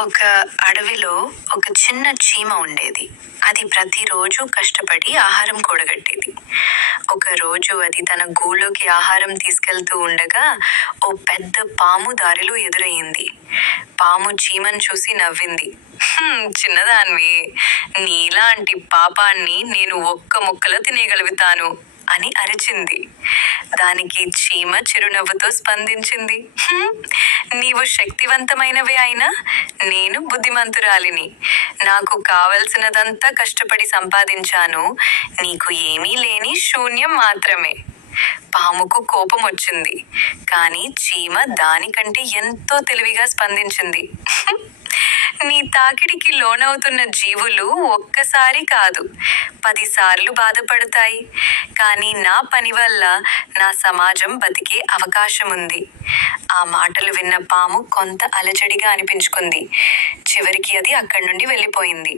ఒక అడవిలో ఒక చిన్న చీమ ఉండేది. అది ప్రతిరోజు కష్టపడి ఆహారం కూడగట్టేది. ఒకరోజు అది తన గూళ్ళోకి ఆహారం తీసుకెళ్తూ ఉండగా ఓ పెద్ద పాము దారిలో ఎదురయ్యింది. పాము చీమను చూసి నవ్వింది. చిన్నదాన్వి, నీలాంటి పాపాన్ని నేను ఒక్క ముక్కలో తినేయగలుగుతాను అని అరిచింది. దానికి చీమ చిరునవ్వుతో స్పందించింది. నీవు శక్తివంతమైనవే అయినా నేను బుద్ధిమంతురాలిని. నాకు కావలసినదంతా కష్టపడి సంపాదించాను. నీకు ఏమీ లేని శూన్యం మాత్రమే. పాముకు కోపం వచ్చింది, కానీ చీమ దానికంటే ఎంతో తెలివిగా స్పందించింది. నీ తాకిడికి లోనవుతున్న జీవులు ఒక్కసారి కాదు, 10 సార్లు బాధపడతాయి. కానీ నా పని వల్ల నా సమాజం బతికే అవకాశముంది. ఆ మాటలు విన్న పాము కొంత అలజడిగా అనిపించుకుంది. చివరికి అది అక్కడి నుండి వెళ్ళిపోయింది.